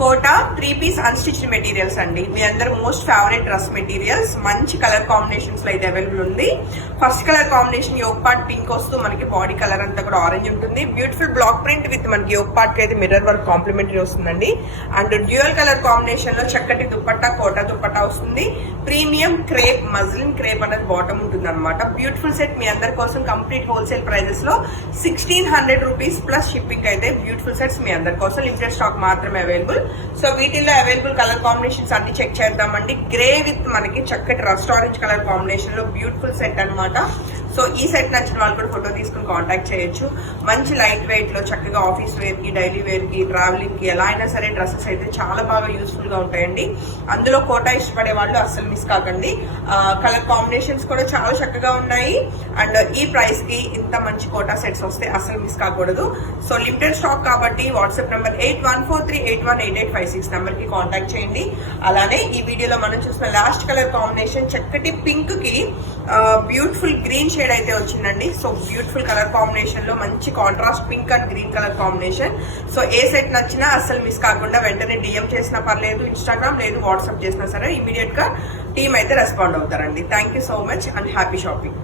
Quota 3-piece unstitched materials అండి. మీ అందరు మోస్ట్ ఫేవరెట్ డ్రెస్ మెటీరియల్స్ మంచి కలర్ కాంబినేషన్స్ లో అయితే అవైలబుల్ ఉంది. First colour combination yoke part pink వస్తూ మనకి బాడీ కలర్ అంతా కూడా ఆరెంజ్ ఉంటుంది. బ్యూటిఫుల్ బ్లాక్ ప్రింట్ విత్ మనకి యోక్ పార్ట్ కి అయితే మిర్రర్ వర్క్ కాంప్లిమెంటరీ వస్తుందండి. అండ్ డ్యూయల్ కలర్ కాంబినేషన్ లో చక్కటి దుపట్టా కోటా దుపట్టా వస్తుంది. ప్రీమియం క్రేప్ మజ్లిన్ క్రేప్ అనేది బాటమ్ ఉంటుంది అనమాట. బ్యూటిఫుల్ సెట్ మీ అందరి కోసం కంప్లీట్ హోల్సేల్ ప్రైజెస్ లో 1600 రూపీస్ ప్లస్ షిప్పింగ్ అయితే బ్యూటిఫుల్ సెట్స్ మీ అందరి కోసం లిమిటెడ్ స్టాక్ మాత్రమే అవైలబుల్. సో వీటిల్లో అవైలబుల్ కలర్ కాంబినేషన్స్ అన్ని చెక్ చేద్దామండి. గ్రే విత్ మనకి చక్కటి రస్ట్ ఆరెంజ్ కలర్ కాంబినేషన్ లో బ్యూటిఫుల్ సెట్ అనమాట. సో ఈ సెట్ నచ్చిన వాళ్ళు కూడా ఫోటో తీసుకుని కాంటాక్ట్ చేయొచ్చు. మంచి లైట్ వెయిట్ లో చక్కగా ఆఫీస్ వేర్ కి, డైలీ వేర్ కి, ట్రావెలింగ్ కి ఎలా అయినా సరే డ్రెస్సెస్ అయితే చాలా బాగా యూస్ఫుల్ గా ఉంటాయండి. అందులో కోటా ఇష్టపడే వాళ్ళు అస్సలు మిస్ కాకండి. కలర్ కాంబినేషన్స్ కూడా చాలా చక్కగా ఉన్నాయి. అండ్ ఈ ప్రైస్ కి ఇంత మంచి కోటా సెట్స్ వస్తే అస్సలు మిస్ కాకూడదు. సో లిమిటెడ్ స్టాక్ కాబట్టి వాట్సాప్ నెంబర్ 8143818856 నెంబర్ కి కాంటాక్ట్ చేయండి. అలానే ఈ వీడియోలో మనం చూసిన లాస్ట్ కలర్ కాంబినేషన్ చక్కటి పింక్ కి బ్యూటిఫుల్ గ్రీన్ షేడ్ అయితే వచ్చిందండి. సో బ్యూటిఫుల్ కలర్ కాంబినేషన్ లో మంచి contrast pink and green colour combination. So A set నచ్చినా అస్సలు మిస్ కాకుండా వెంటనే డిఎం చేసినా పర్లేదు, ఇన్స్టాగ్రామ్ లేదు వాట్సాప్ చేసినా సరే ఇమీడియట్ గా టీమ్ అయితే రెస్పాండ్ అవుతారండి. Thank you so much and happy shopping.